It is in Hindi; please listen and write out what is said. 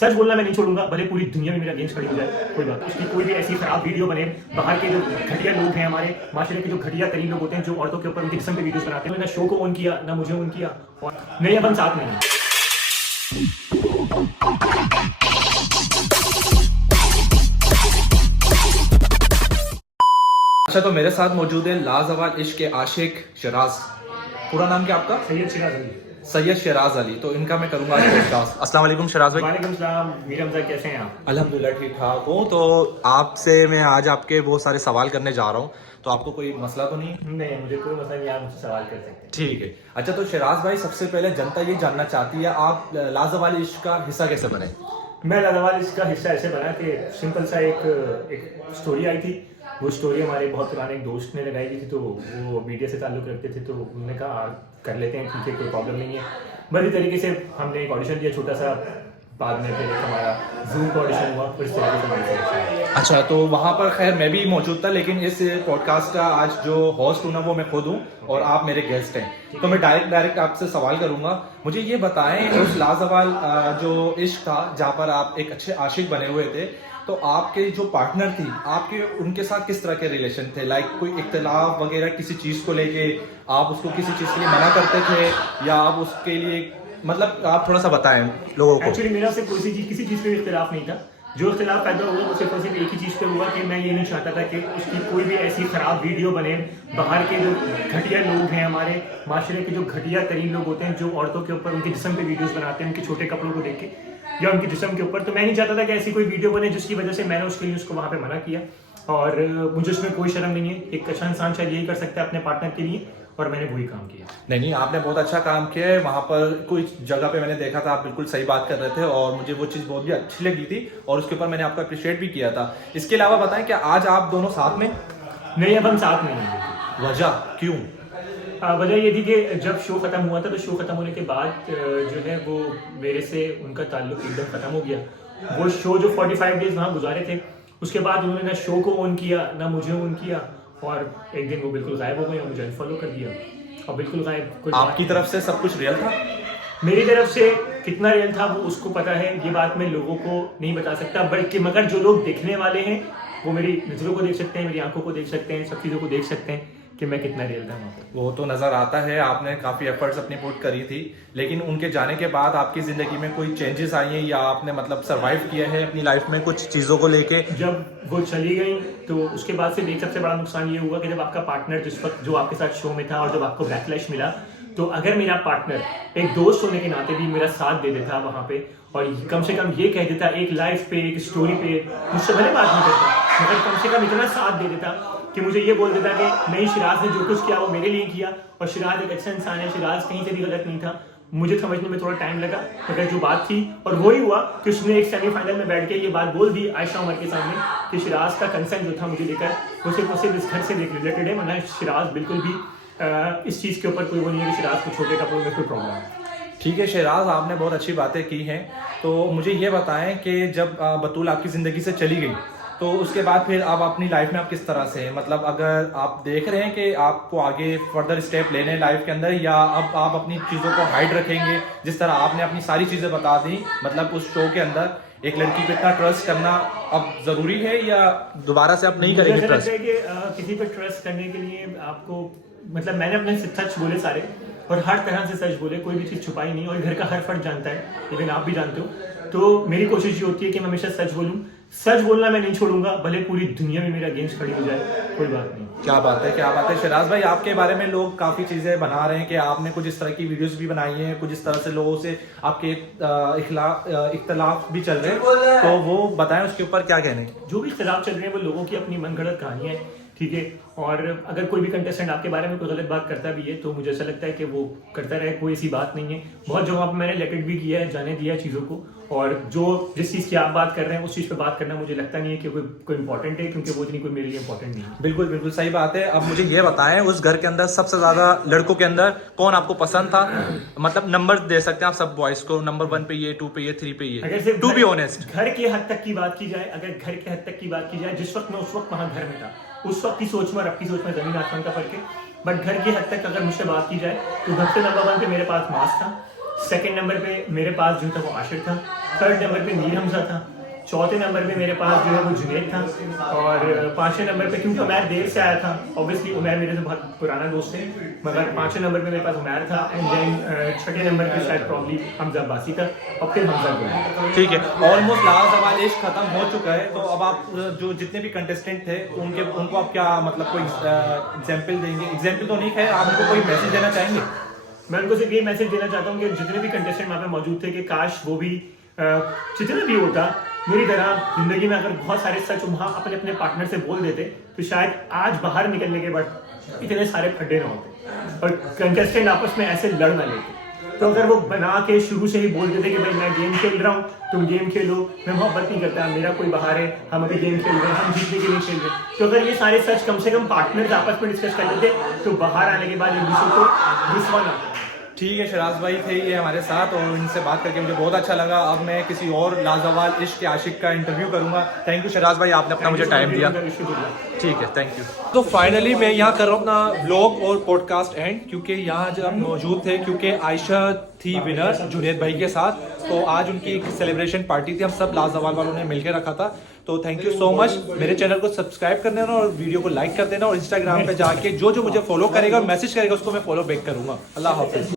सच बोलना मैं नहीं छोड़ूंगा, भले पूरी दुनिया में मेरा अगेंस्ट खड़ी हो जाए, कोई बात नहीं। उसकी कोई भी ऐसी खराब वीडियो बने, बाहर के जो घटिया लोग हैं, हमारे माशरे के जो घटिया तरीन लोग होते हैं, जो औरतों के ऊपर उनकी किस्म के वीडियोस बनाते हैं, ना शो को ऑन किया ना मुझे ऑन किया, और नहीं अब हम साथ में हैं। अच्छा, तो मेरे साथ मौजूद है लाजवाब इश्क के आशिक शराज। पूरा नाम क्या आपका? सैयद शिराज अली। सैयद शराज अली। तो इनका मैं करूंगा अस्सलाम वालेकुम शराज भाई। वालेकुम सलाम मीर हमजा, कैसे हैं आप? अल्हम्दुलिल्लाह ठीक ठाक हूँ। तो आपसे मैं आज आपके बहुत सारे सवाल करने जा रहा हूँ, तो आपको कोई मसला तो नहीं? नहीं, मुझे कोई मसला नहीं, आप मुझसे सवाल कर सकते हैं। ठीक है। अच्छा, तो शराज भाई, सबसे पहले जनता ये जानना चाहती है आप लाजवाब इश्क का हिस्सा कैसे बने? मैं लाजवाब इसका हिस्सा ऐसे बना कि सिंपल सा एक स्टोरी आई थी। वो स्टोरी हमारे बहुत पुराने एक दोस्त ने लगाई थी, तो वो मीडिया से ताल्लुक़ रखते थे, तो उन्होंने कहा कर लेते हैं, ठीक है, कोई प्रॉब्लम नहीं है। बड़ी तरीके से हमने एक ऑडिशन दिया छोटा सा, बाद में फिर एक हमारा जूम का ऑडिशन हुआ, फिर इस तरीके से हमारी सिलेक्शन। अच्छा, तो वहाँ पर खैर मैं भी मौजूद था, लेकिन इस पॉडकास्ट का आज जो होस्ट हूँ ना, वो मैं खुद हूँ और आप मेरे गेस्ट हैं। तो मैं डायरेक्ट आपसे सवाल करूँगा। मुझे ये बताएं, उस लाजवाब जो इश्क था जहाँ पर आप एक अच्छे आशिक बने हुए थे, तो आपके जो पार्टनर थी, आपके उनके साथ किस तरह के रिलेशन थे? लाइक कोई इख्तिलाफ वगैरह किसी चीज़ को लेके, आप उसको किसी चीज़ के लिए मना करते थे, या आप उसके लिए, मतलब आप थोड़ा सा बताएं लोगों को। एक्चुअली मेरा से किसी चीज़ पे इख्तिलाफ नहीं था। जो इख्तिलाफ पैदा हुआ वो सिर्फ और सिर्फ एक ही चीज़ पे हुआ कि मैं ये नहीं चाहता था कि उसकी कोई भी ऐसी खराब वीडियो बने, बाहर के जो घटिया लोग हैं, हमारे माशरे के जो घटिया तरीन लोग होते हैं, जो औरतों के ऊपर उनके जिस्म पे वीडियोस बनाते हैं, उनके छोटे कपड़ों को देख के या उनके जिस्म के ऊपर। तो मैं नहीं चाहता था कि ऐसी कोई वीडियो बने, जिसकी वजह से मैंने उसके लिए उसको वहाँ पे मना किया। और मुझे उसमें कोई शर्म नहीं है। एक अच्छा इंसान शायद यही कर सकता है अपने पार्टनर के लिए, और मैंने वही काम किया। नहीं, आपने बहुत अच्छा काम किया है। वहाँ पर कोई जगह पे मैंने देखा था, आप बिल्कुल सही बात कर रहे थे, और मुझे वो चीज़ बहुत भी अच्छी लगी थी, और उसके ऊपर मैंने आपको अप्रिशिएट भी किया था। इसके अलावा बताएं, क्या आज आप दोनों साथ में? नहीं, अब हम साथ में नहीं हैं। वजह क्यों? वजह ये थी कि जब शो ख़त्म हुआ था, तो शो ख़त्म होने के बाद जो है वो मेरे से उनका ताल्लुक एकदम ख़त्म हो गया। वो शो जो 45 डेज वहाँ गुजारे थे, उसके बाद उन्होंने ना शो को ऑन किया ना मुझे ऑन किया, और एक दिन वो बिल्कुल गायब हो गए और मुझे अनफॉलो कर दिया, और बिल्कुल गायब। आपकी तरफ से सब कुछ रियल था? मेरी तरफ से कितना रियल था वो उसको पता है। ये बात मैं लोगों को नहीं बता सकता, बल्कि मगर जो लोग देखने वाले हैं वो मेरी नज़रों को देख सकते हैं, मेरी आंखों को देख सकते हैं, सब चीज़ों को देख सकते हैं कि मैं कितना रियल था वहाँ पर। वो तो नज़र आता है, आपने काफ़ी एफर्ट्स अपनी पुट करी थी, लेकिन उनके जाने के बाद आपकी ज़िंदगी में कोई चेंजेस आई हैं, या आपने मतलब सरवाइव किया है अपनी लाइफ में कुछ चीज़ों को लेके? जब वो चली गई तो उसके बाद से एक सबसे बड़ा नुकसान ये हुआ कि जब आपका पार्टनर जिस वक्त जो आपके साथ शो में था, और जब आपको बैकलैश मिला, तो अगर मेरा पार्टनर एक दोस्त होने के नाते भी मेरा साथ दे देता वहाँ पे, और कम से कम ये कह देता एक लाइफ पे, एक स्टोरी पे, मुझसे भले बात नहीं करता, मगर कम से कम इतना साथ दे देता कि मुझे ये बोल देता कि नहीं, शिराज ने जो कुछ किया वो मेरे लिए किया, और शिराज एक अच्छा इंसान है, शिराज कहीं से भी गलत नहीं था। मुझे समझने में थोड़ा टाइम लगा, मगर जो बात थी, और वही हुआ कि उसने एक सेमीफाइनल में बैठ के ये बात बोल दी आयशा उमर के सामने कि शिराज का कंसर्न जो था मुझे लेकर, वो सिर्फ इस घर से रिलेटेड है, वरना शिराज बिल्कुल भी इस चीज़ के ऊपर कोई वो नहीं है कि शिराज को छोटे कपड़ों में कोई प्रॉब्लम है। ठीक है शहराज, आपने बहुत अच्छी बातें की हैं। तो मुझे ये बताएं कि जब बतूल आपकी ज़िंदगी से चली गई, तो उसके बाद फिर आप अपनी लाइफ में आप किस तरह से हैं? मतलब अगर आप देख रहे हैं कि आपको आगे फर्दर स्टेप लेने लाइफ के अंदर, या अब आप अपनी चीज़ों को हाइड रखेंगे, जिस तरह आपने अपनी सारी चीज़ें बता दी, मतलब उस शो के अंदर एक लड़की पे इतना ट्रस्ट करना अब ज़रूरी है, या दोबारा से आप नहीं करेंगे ट्रस्ट? मुझे लगता है कि किसी पे ट्रस्ट करने के लिए आपको, मतलब मैंने अपने सच बोले सारे, और हर तरह से सच बोले, कोई भी चीज़ छुपाई नहीं, और घर का हर फर्द जानता है, लेकिन आप भी जानते हो। तो मेरी कोशिश ये होती है कि मैं हमेशा सच बोलूं। सच बोलना मैं नहीं छोड़ूंगा, भले पूरी दुनिया में मेरा अगेंस्ट खड़ी हो जाए, कोई बात नहीं। क्या बात है, क्या बात है शहराज भाई। आपके बारे में लोग काफ़ी चीज़ें बना रहे हैं कि आपने कुछ इस तरह की वीडियोस भी बनाई हैं, कुछ इस तरह से लोगों से आपके इख्तलाफ भी चल रहे हैं, तो वो बताएं उसके ऊपर क्या कहने। जो भी इख्तिलाफ चल रहे हैं वो लोगों की अपनी मनगढ़ंत कहानियाँ हैं, ठीक है। और अगर कोई भी कंटेस्टेंट आपके बारे में कोई गलत बात करता भी है, तो मुझे ऐसा लगता है कि वो करता रहे, कोई ऐसी बात नहीं है। बहुत जगह पर मैंने लेट इट भी किया है, जाने दिया चीज़ों को, और जो जिस चीज़ की आप बात कर रहे हैं उस चीज़ पे बात करना मुझे लगता नहीं है कि कोई इंपॉर्टेंट है, क्योंकि वो इतनी कोई मेरे लिए इंपॉर्टेंट नहीं है। बिल्कुल बिल्कुल सही बात है। अब मुझे ये बताएं, उस घर के अंदर सबसे ज़्यादा लड़कों के अंदर कौन आपको पसंद था? मतलब नंबर दे सकते हैं आप सब बॉयज़ को, नंबर 1 पे ये, 2 पे ये, 3 पे ये, अगर सिर्फ टू बी ऑनेस्ट। घर के हद तक की बात की जाए, अगर घर के हद तक की बात की जाए, जिस वक्त मैं उस वक्त वहाँ घर में था, उस वक्त की सोच में और अब की सोच में ज़मीन आसमान का फर्क है। बट घर की हद तक अगर मुझसे बात की जाए, तो घर से नंबर 1 पे मेरे पास मास था, सेकंड नंबर पे मेरे पास जो था वो आशिर था, थर्ड नंबर पे मीर हमजा था, चौथे नंबर पे मेरे पास जो है वो जुनैद था, और पाँचवें नंबर पे क्योंकि उमैर देर से आया था, ऑब्वियसली उमैर मेरे से बहुत पुराना दोस्त है, मगर पाँचवें नंबर पे मेरे पास उमैर था, एंड देन छठे नंबर पे शायद प्रॉब्ली हमजा अब्बासी था, और फिर हमजा गुल। ठीक है, ऑलमोस्ट लास्ट सवाल इश्क खत्म हो चुका है, तो अब आप जो जितने भी कंटेस्टेंट थे उनको आप क्या मतलब कोई एग्जाम्पल देंगे? एग्जाम्पल तो नहीं है, आप उनको कोई मैसेज देना चाहेंगे? मैं उनको सिर्फ ये मैसेज देना चाहता हूँ कि जितने भी कंटेस्टेंट वहाँ पे मौजूद थे कि काश वो भी जितना भी होता मेरी तरह जिंदगी में अगर बहुत सारे सच वहाँ अपने अपने पार्टनर से बोल देते तो शायद आज बाहर निकलने के बाद इतने सारे खड्डे ना होते और कंटेस्टेंट आपस में ऐसे लड़ ना लेते। तो अगर वो बना के शुरू से ही बोल देते कि भाई मैं गेम खेल रहा हूँ, तुम गेम खेलो, मैं मोहब्बत नहीं करता, मेरा कोई बाहर है, हम अभी गेम खेल रहे हैं, हम जीतने के लिए खेल रहे हैं, तो अगर ये सारे सच कम से कम पार्टनर्स आपस में डिस्कस कर लेते तो बाहर आने के बाद एक दूसरे को गुस्सा ना। ठीक है, शराज भाई थे ये हमारे साथ और इनसे बात करके मुझे बहुत अच्छा लगा। अब मैं किसी और लाजवाल इश्क के आशिक का इंटरव्यू करूंगा। थैंक यू शराज भाई, आपने अपना मुझे टाइम दिया। ठीक है, थैंक यू। तो फाइनली मैं यहाँ कर रहा हूँ अपना व्लॉग और पॉडकास्ट एंड, क्योंकि यहाँ जब मौजूद थे, क्योंकि आयशा थी विनर जुनैद भाई के साथ, तो आज उनकी एक सेलिब्रेशन पार्टी थी, हम सब लाजवाल वालों ने मिलकर रखा था। तो थैंक यू सो मच। मेरे चैनल को सब्सक्राइब कर देना और वीडियो को लाइक कर देना, और इंस्टाग्राम पे जाके जो जो मुझे फॉलो करेगा और मैसेज करेगा उसको मैं फॉलो बैक करूंगा। अल्लाह हाफिज।